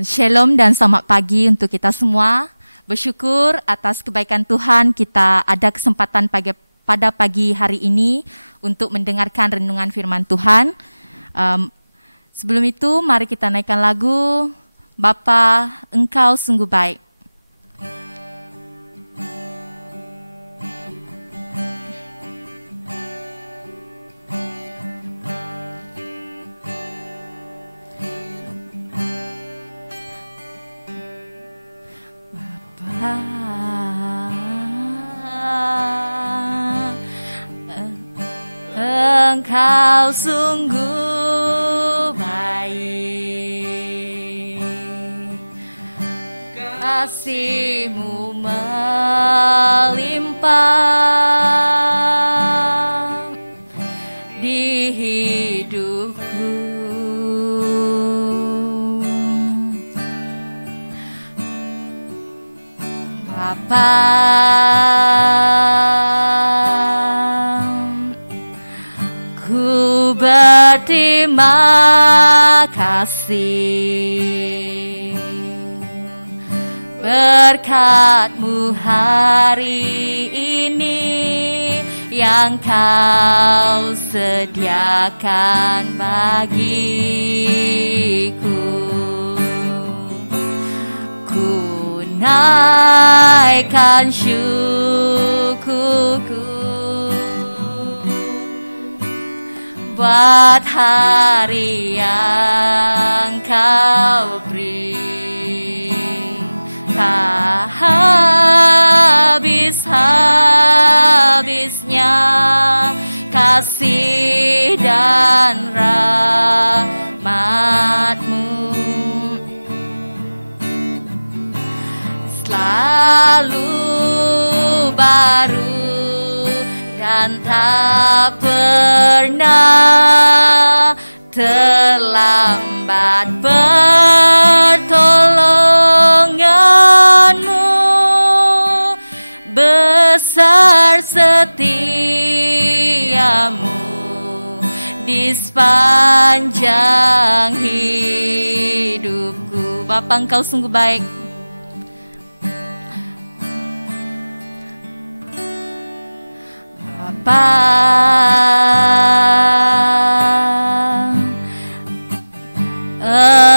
Shalom dan selamat pagi untuk kita semua. Bersyukur atas kebaikan Tuhan kita ada kesempatan pada pagi hari ini untuk mendengarkan renungan firman Tuhan. Sebelum itu mari kita naikkan lagu Bapa Engkau Sungguh Baik. Engkau sungguh baik, kasih-Mu melimpah di hidupku. Bapa, ku berterima kasih berkat-Mu hari ini yang Kau sediakan bagiku. Ku naikkan syukurku buat hari yang Kau beri. Tak habis-habisnya kasih dan rahmat-Mu, selalu baru dan tak pernah terlambat. Pertolongan-Mu besar, setia-Mu di sepanjang hidupku. Bapa, Engkau sungguh baik. Bapa,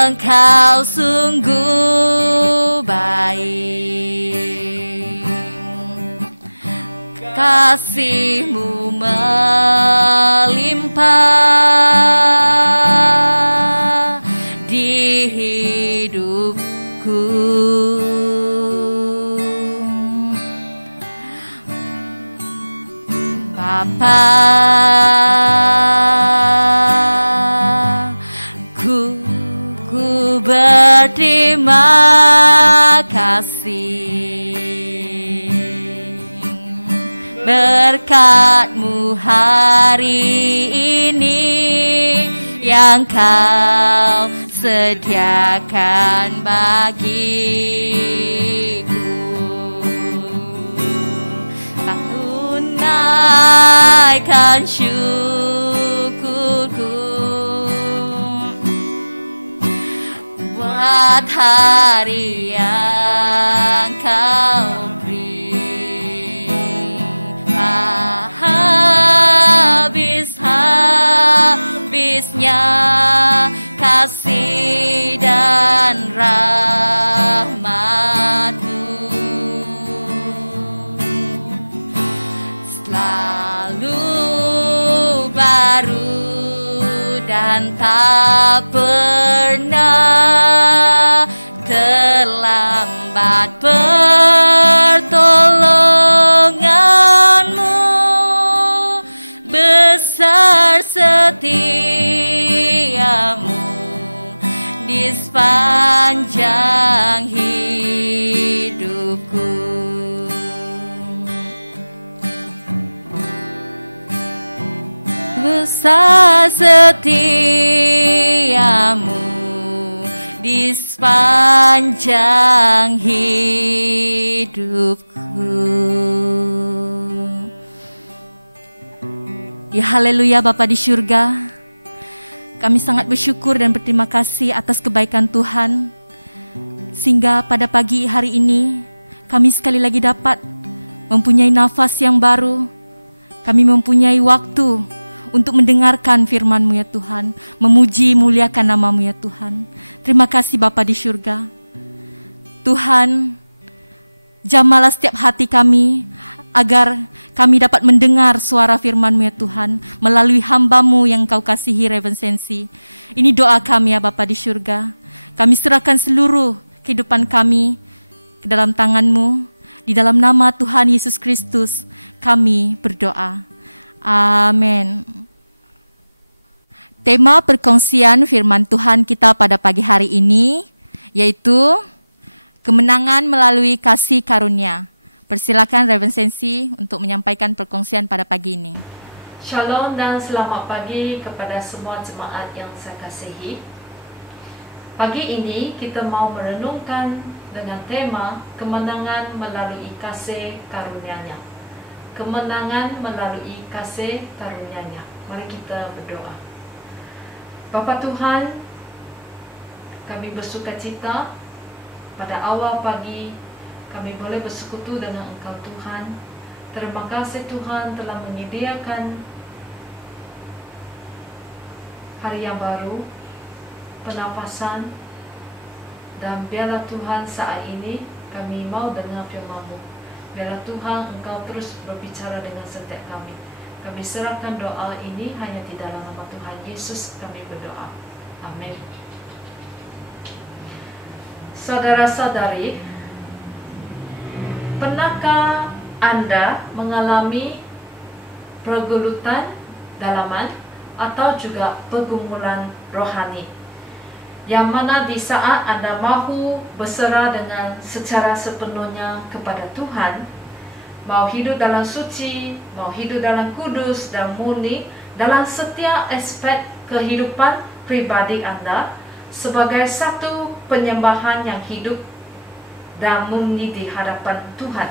Engkau sungguh baik, kasih-Mu melimpah di hidupku. Bapa, ku berterima kasih berkat-Mu hari ini yang Kau sediakan bagiku. Aku naikkan syukurku buat hari yang Kau beri. Habis-habisnya kasih dan rahmat-Mu, selalu baru dan tak pernah terlambat. Pertolongan-Mu besar, setia-Mu di sepanjang hidupku. Besar setia-Mu di sepanjang hidupku. Ya haleluya Bapa di surga, kami sangat bersyukur dan berterima kasih atas kebaikan Tuhan. Sehingga pada pagi hari ini kami sekali lagi dapat mempunyai nafas yang baru. Kami mempunyai waktu untuk mendengarkan firman-Mu ya Tuhan, memuji muliakan nama-Mu ya Tuhan. Terima kasih Bapa di surga. Tuhan, jamahlah setiap hati kami agar kami dapat mendengar suara firman-Mu ya Tuhan melalui hamba-Mu yang Kau kasihi Reverend Sensi. Ini doa kami ya Bapa di surga. Kami serahkan seluruh kehidupan kami ke dalam tangan-Mu. Di dalam nama Tuhan Yesus Kristus kami berdoa. Amin. Tema perkongsian firman Tuhan kita pada pagi hari ini yaitu kemenangan melalui kasih karunia. Persilakan Reverend Sensi untuk menyampaikan perkongsian pada pagi ini. Shalom dan selamat pagi kepada semua jemaat yang saya kasihi. Pagi ini kita mau merenungkan dengan tema kemenangan melalui kasih karunia-Nya. Kemenangan melalui kasih karunia-Nya. Mari kita berdoa. Bapa Tuhan, kami bersukacita pada awal pagi kami boleh bersekutu dengan Engkau Tuhan. Terima kasih Tuhan telah menyediakan hari yang baru, pernafasan, dan biarlah Tuhan saat ini kami mau dengar firman-Mu. Biarlah Tuhan Engkau terus berbicara dengan setiap kami. Kami serahkan doa ini hanya di dalam nama Tuhan Yesus kami berdoa. Amin. Saudara-saudari, pernahkah Anda mengalami pergulutan dalaman atau juga pergumulan rohani? Yang mana di saat Anda mahu berserah dengan secara sepenuhnya kepada Tuhan, mau hidup dalam suci, mau hidup dalam kudus dan murni dalam setiap aspek kehidupan pribadi Anda sebagai satu penyembahan yang hidup dan murni di hadapan Tuhan.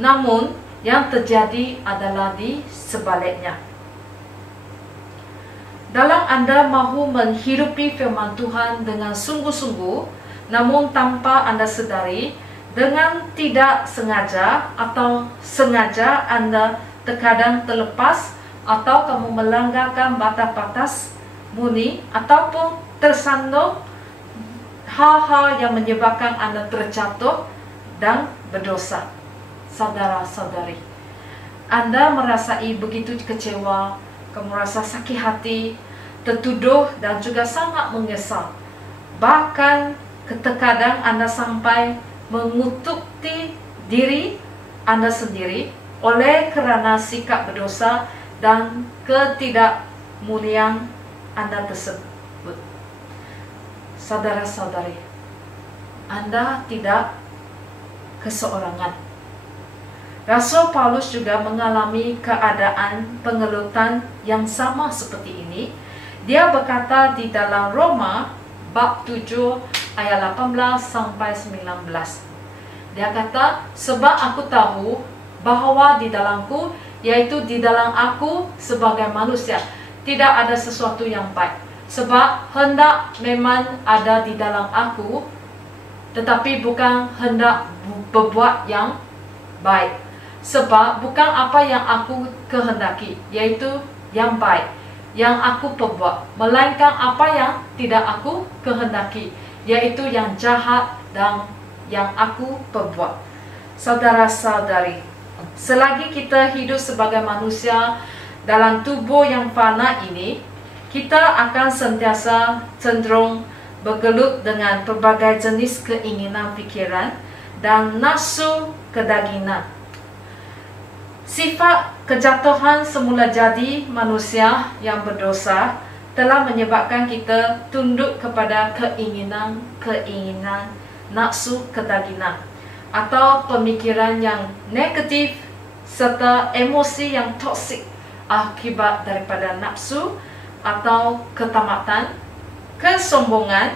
Namun yang terjadi adalah di sebaliknya. Dalam Anda mahu menghidupi firman Tuhan dengan sungguh-sungguh, namun tanpa Anda sedari, dengan tidak sengaja atau sengaja Anda terkadang terlepas atau kamu melanggarkan batas-batas murni ataupun tersandung hal-hal yang menyebabkan Anda terjatuh dan berdosa. Saudara-saudari, Anda merasai begitu kecewa, kamu rasa sakit hati, tertuduh dan juga sangat menyesal. Bahkan terkadang Anda sampai mengutuki diri Anda sendiri oleh kerana sikap berdosa dan ketidakmuliaan Anda tersebut. Saudara-saudari, Anda tidak keseorangan. Rasul Paulus juga mengalami keadaan pengelutan yang sama seperti ini. Dia berkata di dalam Roma bab 7 ayat 18 sampai 19. Dia kata, sebab aku tahu bahawa di dalamku, yaitu di dalam aku sebagai manusia, tidak ada sesuatu yang baik. Sebab hendak memang ada di dalam aku, tetapi bukan hendak berbuat yang baik. Sebab bukan apa yang aku kehendaki, yaitu yang baik, yang aku perbuat, melainkan apa yang tidak aku kehendaki, yaitu yang jahat dan yang aku perbuat. Saudara-saudari, selagi kita hidup sebagai manusia dalam tubuh yang fana ini, kita akan sentiasa cenderung bergelut dengan berbagai jenis keinginan fikiran dan nafsu kedagingan. Sifat kejatuhan semula jadi manusia yang berdosa telah menyebabkan kita tunduk kepada keinginan nafsu kedagingan atau pemikiran yang negatif serta emosi yang toksik akibat daripada nafsu atau ketamatan, kesombongan,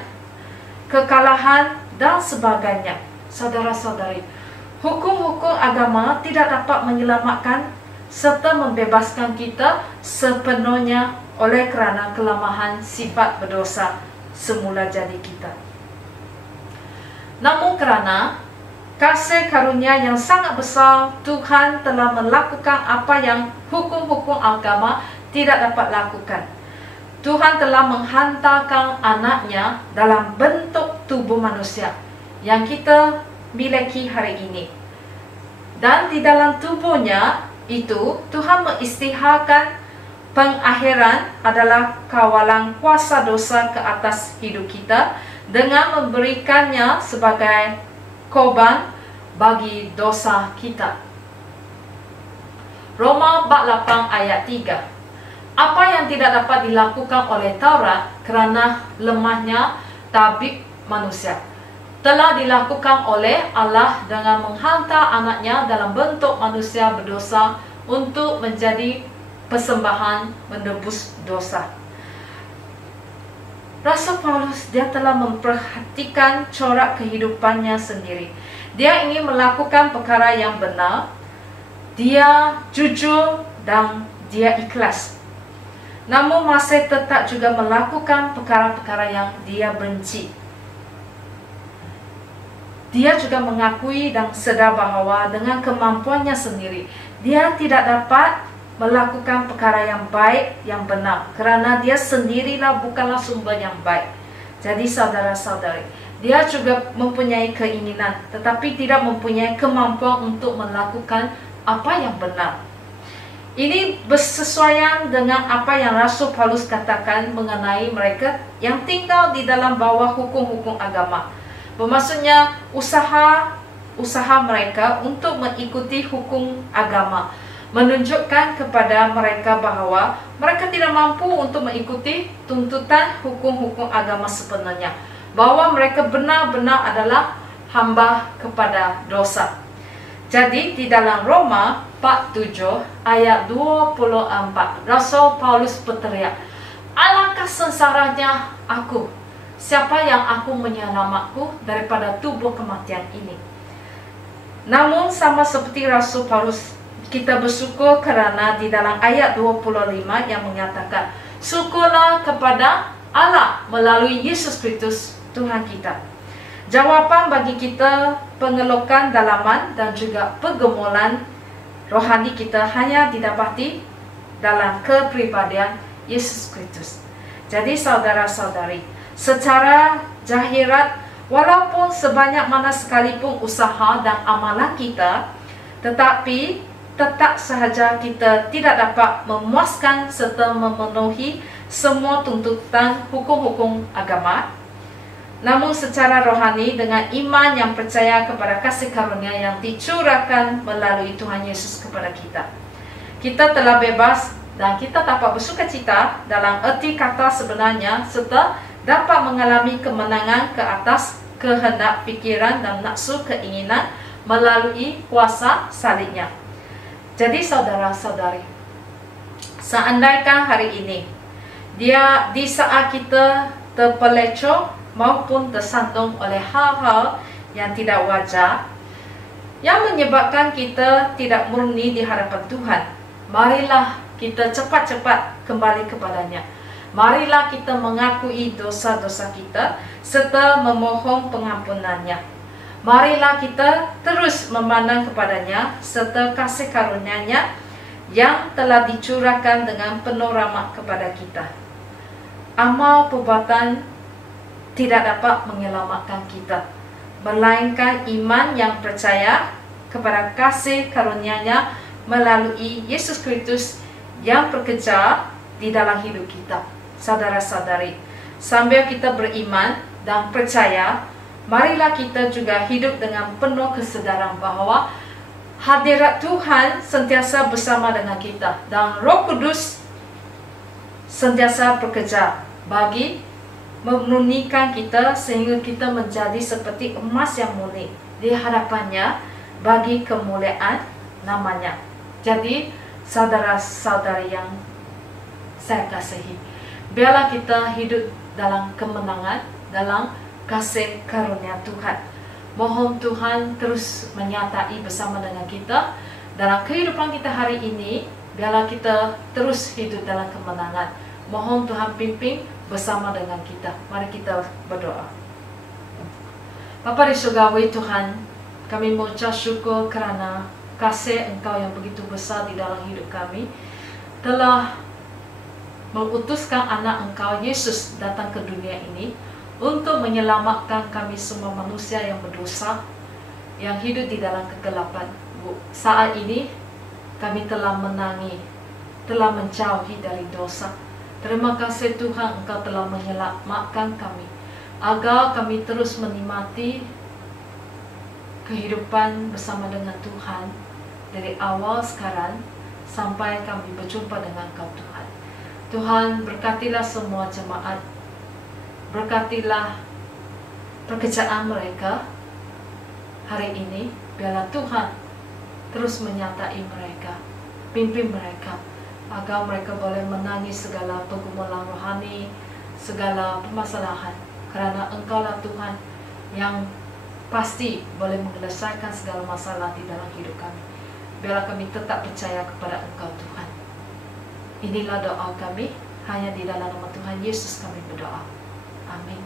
kekalahan dan sebagainya. Saudara-saudari, hukum-hukum agama tidak dapat menyelamatkan serta membebaskan kita sepenuhnya oleh kerana kelemahan sifat berdosa semula jadi kita. Namun kerana kasih karunia yang sangat besar, Tuhan telah melakukan apa yang hukum-hukum agama tidak dapat lakukan. Tuhan telah menghantarkan anaknya dalam bentuk tubuh manusia yang kita miliki hari ini. Dan di dalam tubuhnya itu, Tuhan mengisytiharkan pengakhiran adalah kawalan kuasa dosa ke atas hidup kita dengan memberikannya sebagai korban bagi dosa kita. Roma bab 8 ayat 3. Apa yang tidak dapat dilakukan oleh Taurat kerana lemahnya tabik manusia telah dilakukan oleh Allah dengan menghantar anaknya dalam bentuk manusia berdosa untuk menjadi persembahan menebus dosa. Rasul Paulus, dia telah memperhatikan corak kehidupannya sendiri. Dia ingin melakukan perkara yang benar, dia jujur dan dia ikhlas. Namun masih tetap juga melakukan perkara-perkara yang dia benci. Dia juga mengakui dan sedar bahawa dengan kemampuannya sendiri, dia tidak dapat melakukan perkara yang baik, yang benar, kerana dia sendirilah bukanlah sumber yang baik. Jadi saudara-saudari, dia juga mempunyai keinginan, tetapi tidak mempunyai kemampuan untuk melakukan apa yang benar. Ini bersesuaian dengan apa yang Rasul Paulus katakan mengenai mereka yang tinggal di dalam bawah hukum-hukum agama. Bermaksudnya usaha mereka untuk mengikuti hukum agama menunjukkan kepada mereka bahawa mereka tidak mampu untuk mengikuti tuntutan hukum-hukum agama sebenarnya, bahawa mereka benar-benar adalah hamba kepada dosa. Jadi di dalam Roma 47 ayat 24, Rasul Paulus berteriak, "Alangkah sengsaranya aku, siapa yang aku menyelamatku daripada tubuh kematian ini?" Namun sama seperti Rasul Paulus, kita bersyukur kerana di dalam ayat 25 yang mengatakan, "Syukurlah kepada Allah melalui Yesus Kristus Tuhan kita." Jawapan bagi kita pengelokan dalaman dan juga pergumulan rohani kita hanya didapati dalam kepribadian Yesus Kristus. Jadi saudara-saudari, secara zahirat, walaupun sebanyak mana sekalipun usaha dan amalan kita, tetapi tetap sahaja kita tidak dapat memuaskan serta memenuhi semua tuntutan hukum-hukum agama. Namun secara rohani, dengan iman yang percaya kepada kasih karunia yang dicurahkan melalui Tuhan Yesus kepada kita, kita telah bebas dan kita dapat bersukacita dalam erti kata sebenarnya, serta dapat mengalami kemenangan ke atas kehendak fikiran dan nafsu keinginan melalui kuasa salibnya. Jadi saudara-saudari, seandainya hari ini di saat kita terpelencong maupun tersandung oleh hal-hal yang tidak wajar yang menyebabkan kita tidak murni di hadapan Tuhan, marilah kita cepat-cepat kembali kepadanya. Marilah kita mengakui dosa-dosa kita serta memohon pengampunannya. Marilah kita terus memandang kepadanya serta kasih karunia-Nya yang telah dicurahkan dengan penuh rahmat kepada kita. Amal perbuatan tidak dapat menyelamatkan kita, melainkan iman yang percaya kepada kasih karunia-Nya melalui Yesus Kristus yang bekerja di dalam hidup kita. Saudara-saudari, sambil kita beriman dan percaya, marilah kita juga hidup dengan penuh kesedaran bahawa hadirat Tuhan sentiasa bersama dengan kita dan Roh Kudus sentiasa bekerja bagi memurnikan kita sehingga kita menjadi seperti emas yang murni di hadapannya bagi kemuliaan namanya. Jadi saudara-saudari yang saya kasihi, biarlah kita hidup dalam kemenangan, dalam kasih karunia Tuhan. Mohon Tuhan terus menyertai bersama dengan kita dalam kehidupan kita hari ini. Biarlah kita terus hidup dalam kemenangan. Mohon Tuhan pimpin bersama dengan kita. Mari kita berdoa. Bapa di surgawi Tuhan, kami mengucap syukur kerana kasih Engkau yang begitu besar di dalam hidup kami telah mengutuskan anak Engkau Yesus datang ke dunia ini untuk menyelamatkan kami semua manusia yang berdosa, yang hidup di dalam kegelapan. Saat ini kami telah menangi, telah menjauhi dari dosa. Terima kasih Tuhan, Engkau telah menyelamatkan kami, agar kami terus menikmati kehidupan bersama dengan Tuhan dari awal sekarang sampai kami berjumpa dengan Kau Tuhan. Tuhan, berkatilah semua jemaat, berkatilah pekerjaan mereka hari ini. Biarlah Tuhan terus menyertai mereka, pimpin mereka, agar mereka boleh menangis segala pergumulan rohani, segala permasalahan, kerana Engkaulah Tuhan yang pasti boleh menyelesaikan segala masalah di dalam hidup kami. Biarlah kami tetap percaya kepada Engkau Tuhan. Inilah doa kami, hanya di dalam nama Tuhan Yesus kami berdoa. Amin.